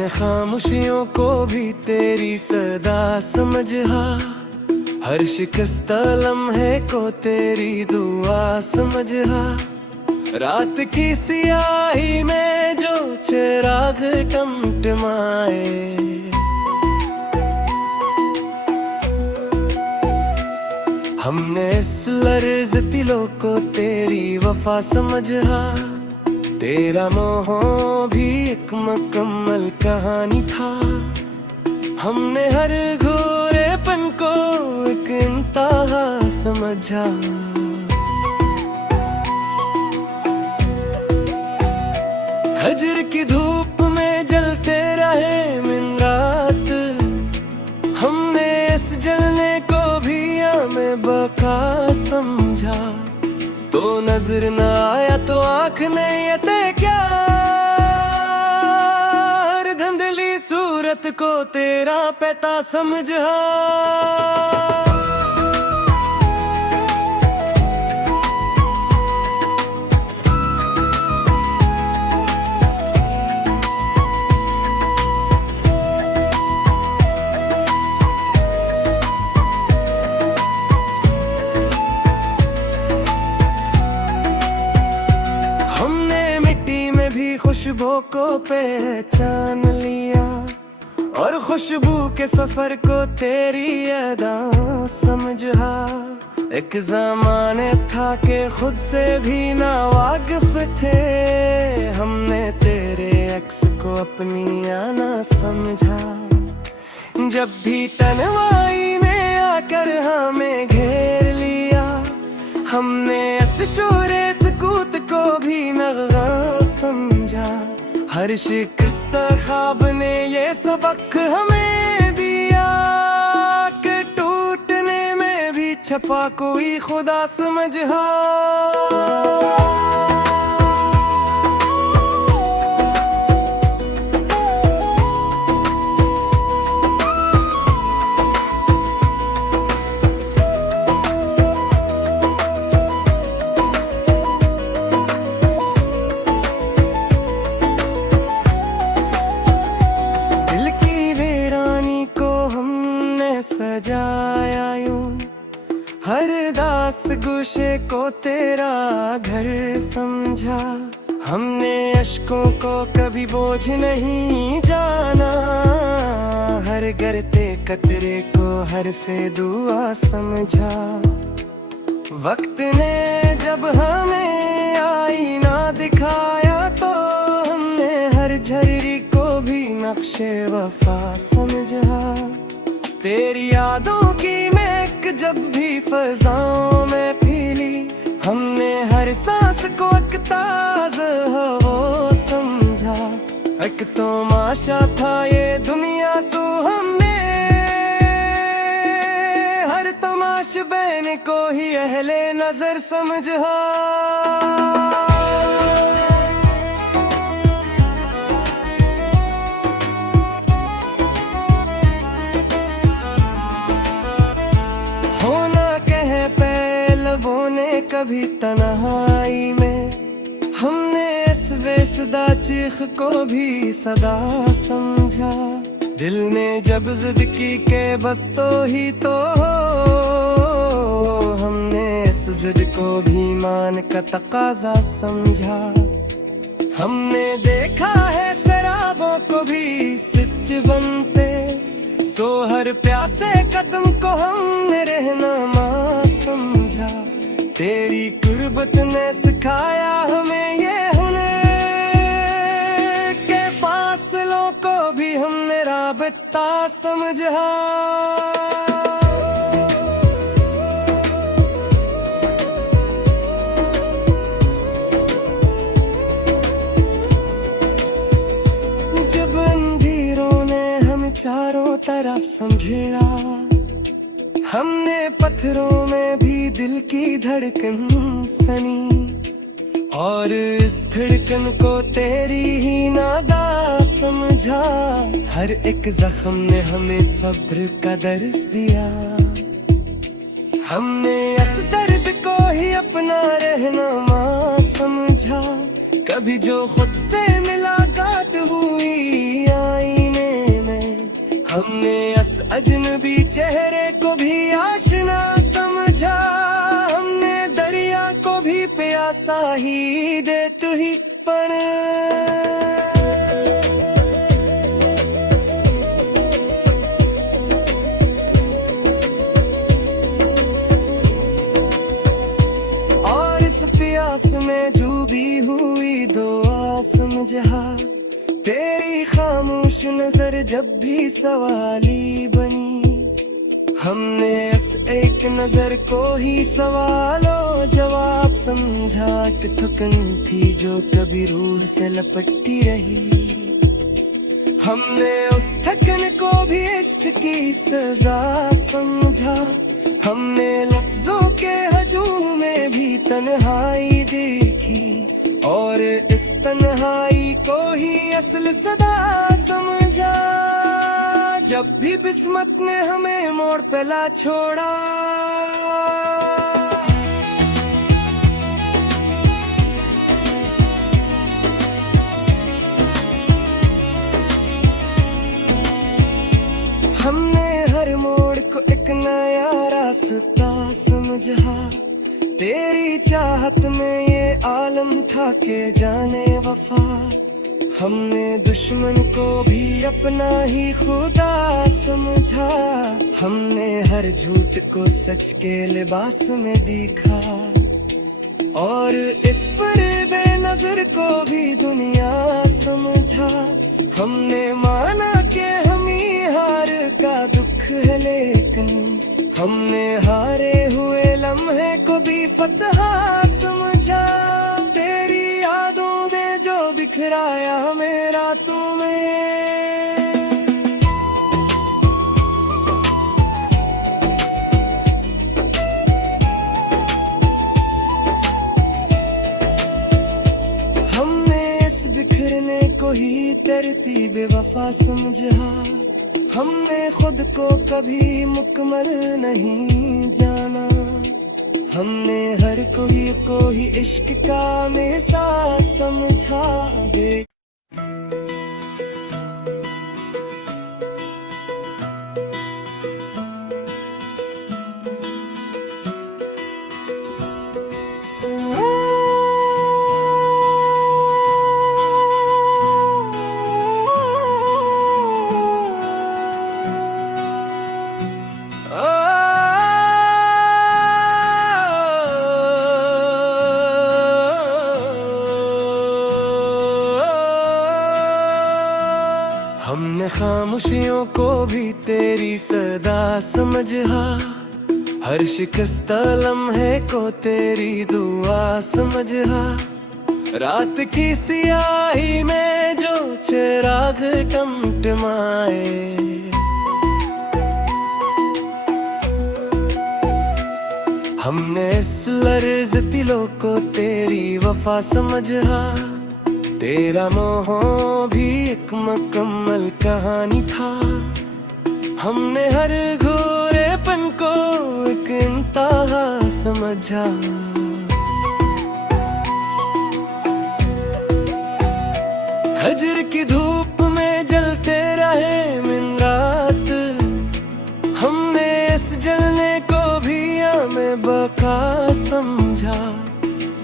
हमने खामोशियों को भी तेरी सदा समझा, हर शिकस्त लम्हे को तेरी दुआ समझा। रात की सियाही में जो चिराग टमटमाए, हमने इस लर्ज़ दिलों को तेरी वफा समझा। तेरा मोह भी एक मुकम्मल कहानी था, हमने हर घोरेपन को एक इंतहा समझा। हजर की धूप में जलते रहे दिन रात, हमने इस जलने को भी हमें बका समझा। तो नजर न आया तो आँख ने ये ते क्या, हर धुंधली सूरत को तेरा पैता समझा। खुशबू को पहचान लिया और खुशबू के सफर को तेरी अदा समझा। एक ज़माने था कि खुद से भी ना वाकिफ थे, हमने तेरे अक्स को अपनी आना समझा। जब भी तन्हाई ने आकर हमें घेर लिया, हमने इस शोरे सुकूत को भी नग़्मा समझा। हर शिकस्त ख्वाब ने ये सबक हमें दिया कि टूटने में भी छपा कोई खुदा समझा। सजाया यूं हर दास गुशे को तेरा घर समझा। हमने अश्कों को कभी बोझ नहीं जाना, हर गिरते कतरे को हरफे दुआ समझा। वक्त ने जब हमें आईना दिखाया तो हमने हर झर्री को भी नक्शे वफा समझा। तेरी यादों की महक जब भी फज़ाओं में फैली, हमने हर सांस को एक ताज़ा हवा समझा। एक तमाशा था ये दुनिया सो हमने हर तमाशबीन को ही अहले नजर समझा। कभी तन्हाई में हमने इस बेसुदा चीख को भी सदा समझा। दिल ने जब जिद की के बस तो ही तो हो, हमने इस जिद को भी मान का तकाजा समझा। हमने देखा है शराबों को भी सच बनते, सो हर प्यासे कदम को हमने रहनुमा समझा। तेरी कुर्बत ने सिखाया हमें ये हुनर के फासलों को भी हमने राबता समझा। जब अंधेरों ने हमें चारों तरफ समझेड़ा, हमने पत्थरों में भी दिल की धड़कन सनी और इस धड़कन को तेरी ही नादा समझा। हर एक जख्म ने हमें सब्र का दर्स दिया, हमने इस दर्द को ही अपना रहनुमा समझा। कभी जो खुद से मुलाकात हुई आई हमने इस अजनबी चेहरे को भी आशना समझा, हमने दरिया को भी प्यासा ही दे तू ही पर। और इस प्यास में डूबी हुई दुआ समझा, तेरी खामोश नजर जब भी सवाली बनी, हमने इस एक नजर को ही सवालों जवाब समझा। कि थकन थी जो कभी रूह से लपटी रही, हमने उस थकन को भी इश्क की सजा समझा। हमने लफ्जों के हजूम में भी तन्हाई देखी, और इस तन्हाई को ही असल सदा समझा। जब भी किस्मत ने हमें मोड़ पे ला छोड़ा, हमने हर मोड़ को एक नया रास्ता समझा। तेरी चाहत में ये आलम था के जाने वफा, हमने दुश्मन को भी अपना ही खुदा समझा। हमने हर झूठ को सच के लिबास में देखा, और इस पर बेनज़र को भी दुनिया समझा। हमने माना कि हम ही हार का दुख है, लेकिन हमने हारे हुए लम्हे को भी फतह समझा। तेरी यादों ने जो बिखराया मेरा तुम्हें, हमने इस बिखरने को ही तरतीब वफा समझा। हमने खुद को कभी मुकम्मल नहीं जाना, हमने हर कोई को ही इश्क का मेसा समझा। दे हमने खामोशियों को भी तेरी सदा समझा, हर शिकस्त लम्हे को तेरी दुआ समझा। रात की सियाही में जो चिराग टमटमाए, हमने इस लर्ज़ दिलों को तेरी वफा समझा। तेरा मोह भी एक मुकम्मल कहानी था, हमने हर घोरेपन को एक इंतहा समझा। हजर की धूप में जलते रहे दिन रात, हमने इस जलने को भी हमें बका समझा।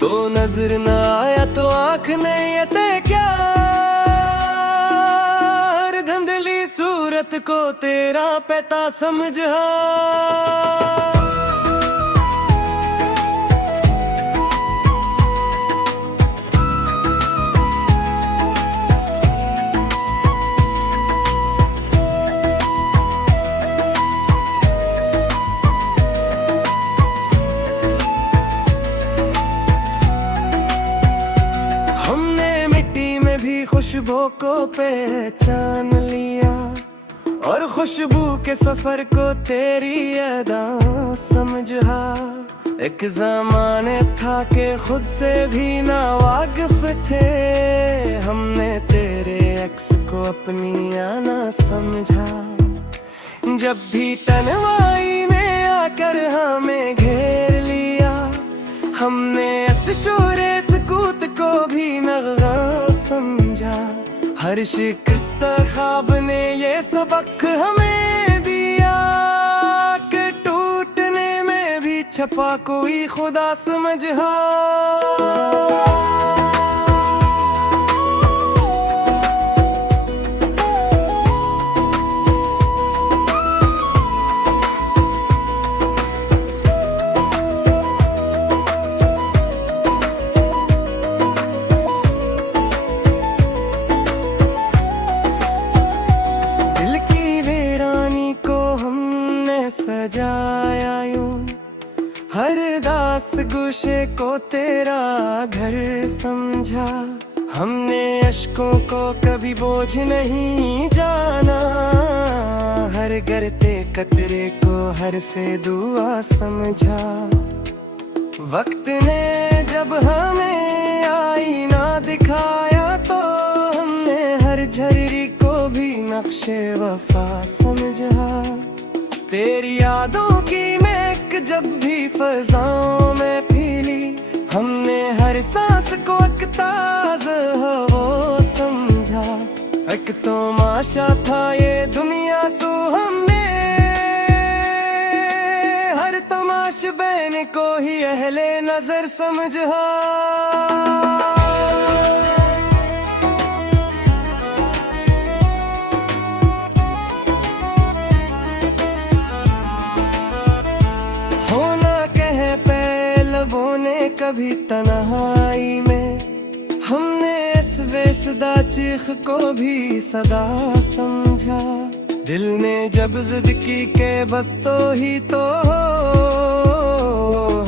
तो नजर न आया तो आँख ने ये ते क्या, हर धुंधली सूरत को तेरा पैता समझा। खुशबू को पहचान लिया, और खुशबू के सफर को तेरी अदा समझा। एक ज़माने था कि खुद से भी ना वाकिफ थे, हमने तेरे अक्स को अपनी आना समझा। जब भी तन्हाई ने आकर हमें घेर लिया, हमने इस शोरे सकूत को भी नग़्मा समझा। हर शिकस्त ख्वाब ने ये सबक हमें दिया कि टूटने में भी छपा कोई खुदा समझा। सजाया यूं हर दास गुशे को तेरा घर समझा। हमने अश्कों को कभी बोझ नहीं जाना, हर गिरते कतरे को हरफे दुआ समझा। वक्त ने जब हमें आईना दिखाया तो हमने हर झर्री को भी नक्शे वफा समझा। तेरी यादों की महक जब भी फज़ाओं में फैली, हमने हर सांस को एक ताज़ा हवा समझा। एक तमाशा था ये दुनिया सो हमने हर तमाशबीन को ही अहले नजर समझा। कभी तन्हाई में हमने इस बेसुदा चीख को भी सदा समझा। दिल ने जब जिद की के बस तो ही तो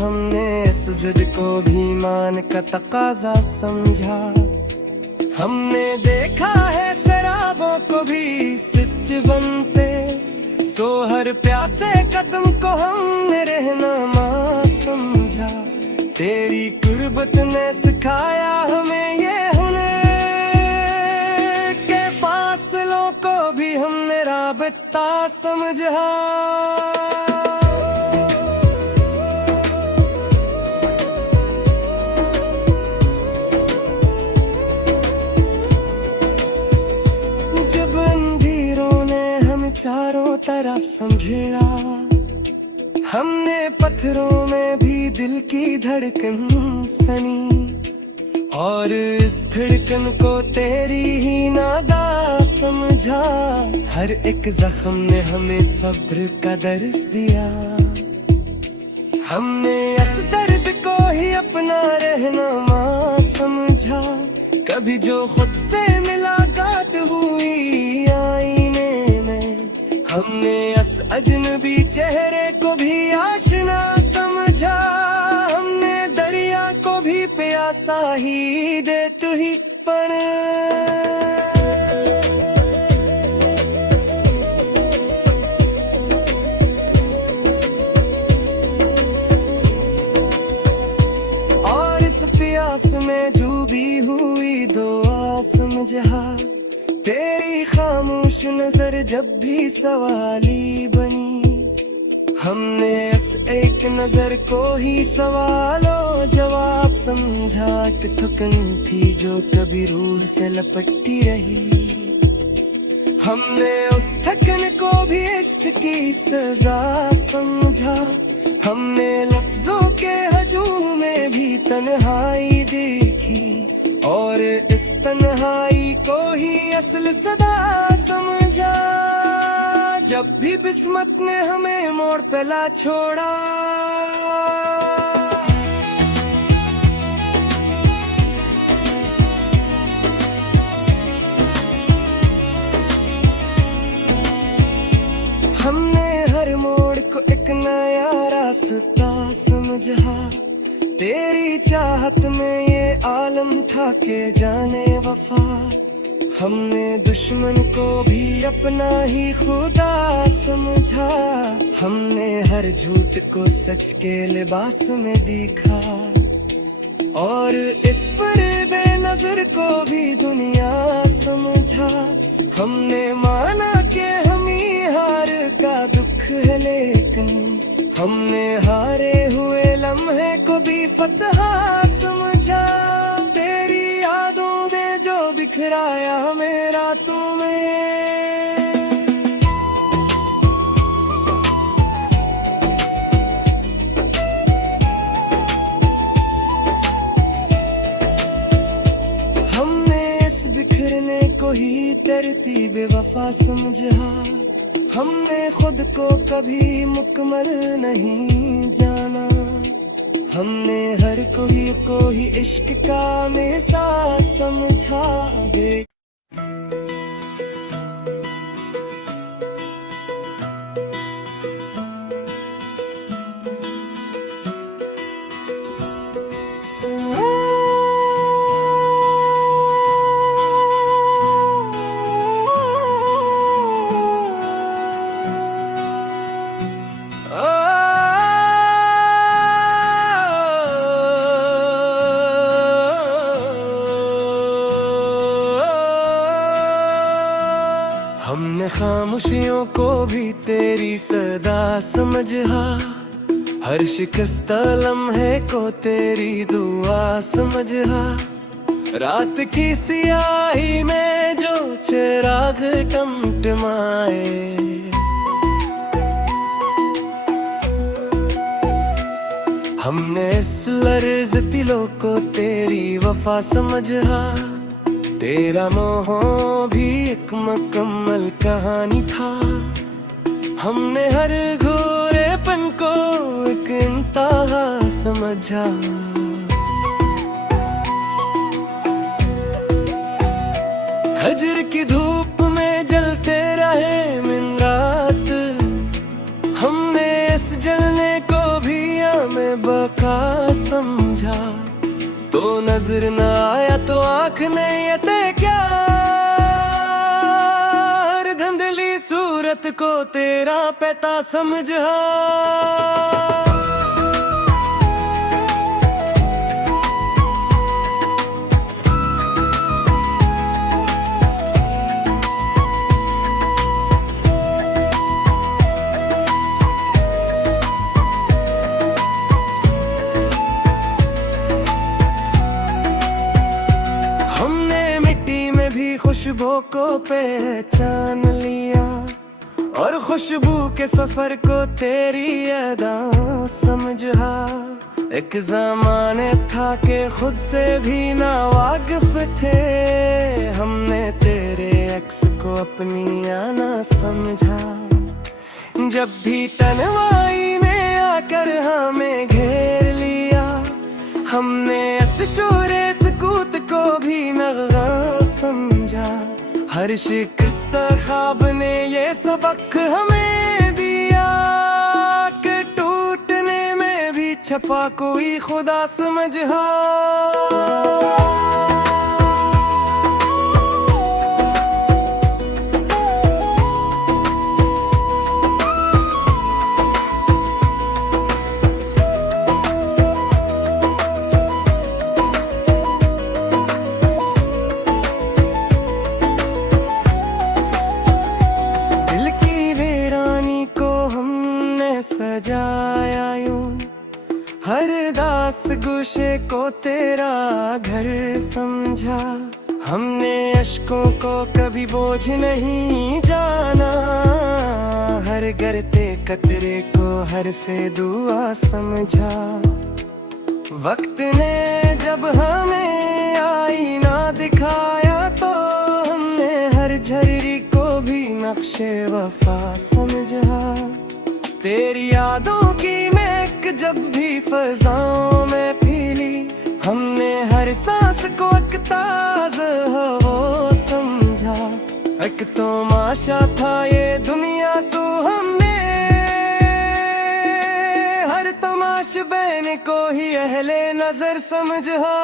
हमने इस जिद को भी मान का तकाजा समझा। हमने देखा है शराबों को भी सच बनते, सो हर प्यासे कदम को हमने रहनुमा समझा। तेरी कुर्बत ने सिखाया हमें ये हुनर के फासलों को भी हमने राबता समझा। जब अंधेरों ने हम चारों तरफ समझा, हमने पत्थरों में भी दिल की धड़कन सनी, और इस धड़कन को तेरी ही नादा समझा। हर एक जख्म ने हमें सब्र का दर्स दिया, हमने इस दर्द को ही अपना रहनुमा समझा। कभी जो खुद से मुलाकात हुई आईने में, हमने इस अजनबी चेहरे को भी आशना समझा। हमने दरिया को भी प्यासा ही दे तू ही पर। और इस प्यास में डूबी हुई दुआ समझा। तेरी खामोश नजर जब भी सवाली बनी, हमने इस एक नजर को ही सवालों जवाब समझा। कि थकन थी जो कभी रूह से लपटी रही, हमने उस थकन को भी इश्क की सजा समझा। हमने लफ्जों के हजूम में भी तन्हाई देखी, और इस तन्हाई को ही असल सदा समझा। जब भी बिस्मत ने हमें मोड़ पे ला छोड़ा, हमने हर मोड़ को एक नया रास्ता समझा। तेरी चाहत में ये आलम था के जाने वफा। हमने दुश्मन को भी अपना ही खुदा समझा। हमने हर झूठ को सच के लिबास में देखा, और इस पर बेनजर को भी दुनिया समझा। हमने माना कि हम ही हार का दुख है, लेकिन हमने हारे हुए लम्हे को भी फतहा समझा। तेरी यादों ने जो बिखराया मेरा तुम्हें। हमने इस बिखरने को ही तरती बेवफा समझा, हमने खुद को कभी मुकम्मल नहीं जाना। हमने हर कोई को ही इश्क का मेसा समझा दे। हमने खामोशियों को भी तेरी सदा समझा, हर शिकस्त लम्हे को तेरी दुआ समझा। रात की सियाही में जो चिराग टमटमाए, हमने इस लर्ज़ दिलों को तेरी वफा समझा। तेरा मोह भी एक मुकम्मल कहानी था, हमने हर घोरेपन को एक इंतहा समझा। हजर की धूप में जलते रहे दिन रात, हमने इस जलने को भी हमें बका समझा। तो नजर न आया तो आँख ने ये ते क्या, हर धुंधली सूरत को तेरा पैता समझा। खुशबू को पहचान लिया और खुशबू के सफर को तेरी अदा समझा। एक ज़माने था कि खुद से भी ना वाकिफ थे, हमने तेरे अक्स को अपनी आना समझा। जब भी तन्हाई ने आकर हमें घेर लिया, हमने इस शोरे सकूत को भी नग़ा समझा। हर शिकस्त ख्वाब ने ये सबक हमें दिया कि टूटने में भी छपा कोई खुदा समझा। सजाया यूं हर दास गुशे को तेरा घर समझा। हमने अश्कों को कभी बोझ नहीं जाना, हर गिरते कतरे को हरफे दुआ समझा। वक्त ने जब हमें आईना दिखाया तो हमने हर झर्री को भी नक्शे वफा समझा। तेरी यादों की महक जब भी फज़ाओं में फैली, हमने हर सांस को एक ताज़ा हवा समझा। एक तमाशा था ये दुनिया सो हमने हर तमाशबीन को ही अहले नजर समझा।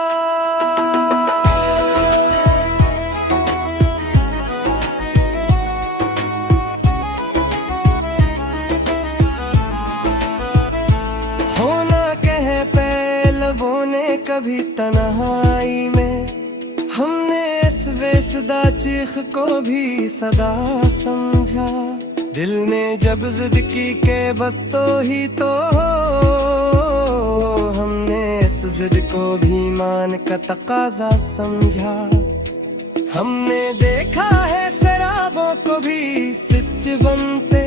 कभी तन्हाई में हमने इस बेसुदा चीख को भी सदा समझा। दिल ने जब जिद की के बस तो ही तो हमने इस जिद को भी मान का तकाजा समझा। हमने देखा है शराबों को भी सच बनते,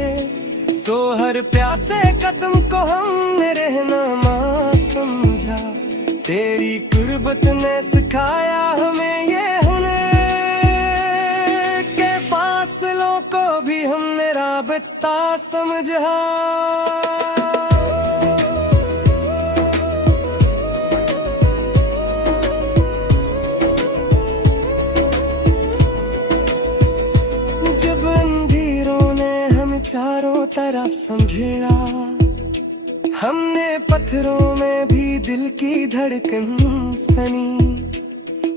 सो हर प्यासे कदम को हमने रहनुमा समझा। तेरी कुर्बत ने सिखाया हमें ये हुनर के फासलों को भी हमने राबता समझा। जब अंधेरों ने हमें चारों तरफ समझा, हमने पत्थरों में भी दिल की धड़कन सनी,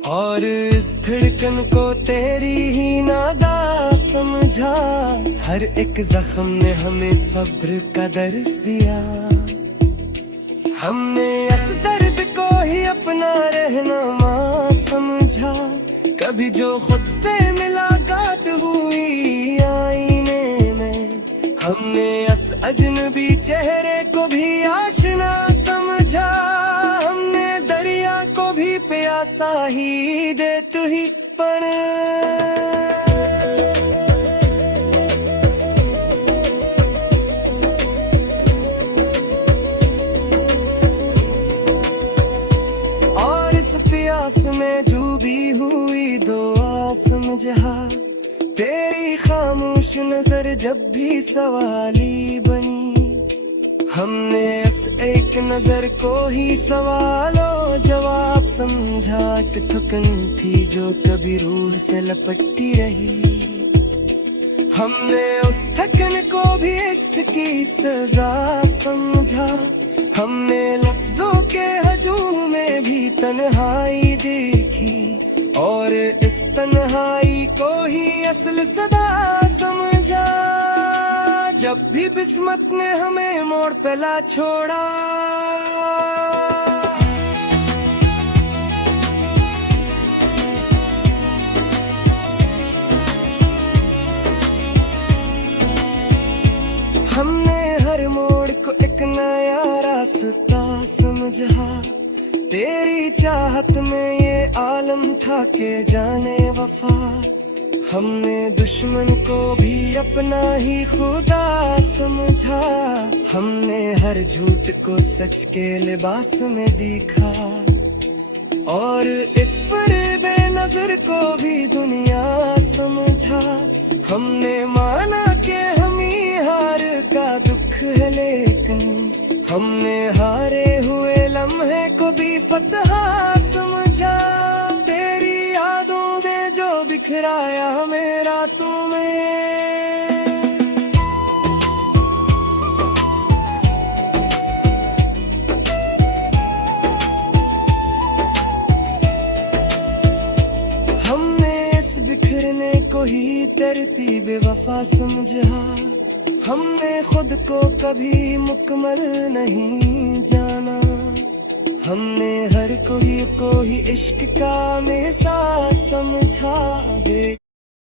और इस धड़कन को तेरी ही नादा समझा। हर एक जख्म ने हमें सब्र का दर्स दिया, हमने इस दर्द को ही अपना रहनुमा समझा। कभी जो खुद से मुलाकात हुई आईने में, हमने इस अजनबी चेहरे को भी आशना समझा। हमने दरिया को भी प्यासा ही दे तू ही पर। और इस प्यास में डूबी हुई दुआ समझा। तेरी खामोश नजर जब भी सवाली बनी, हमने इस एक नजर को ही सवालों जवाब समझा। कि थकन थी जो कभी रूह से लपटी रही, हमने उस थकन को भी इश्क की सजा समझा। हमने लफ्जों के हजूम में भी तन्हाई देखी, और इस तन्हाई को ही असल सदा समझा। जब भी बिस्मत ने हमें मोड़ पे ला छोड़ा, हमने हर मोड़ को एक नया रास्ता समझा। तेरी चाहत में ये आलम था के जाने वफा, हमने दुश्मन को भी अपना ही खुदा समझा। हमने हर झूठ को सच के लिबास में देखा, और इस फरेबे नजर को भी दुनिया समझा। हमने माना कि हम ही हार का दुख है, लेकिन हमने हारे हुए लम्हे को भी फतह समझा। तेरी यादों ने जो बिखराया हमें रातों में, हमने इस बिखरने को ही तरतीब वफा समझा। हमने खुद को कभी मुकम्मल नहीं जाना, हमने हर कोई को ही इश्क का मेसा समझा।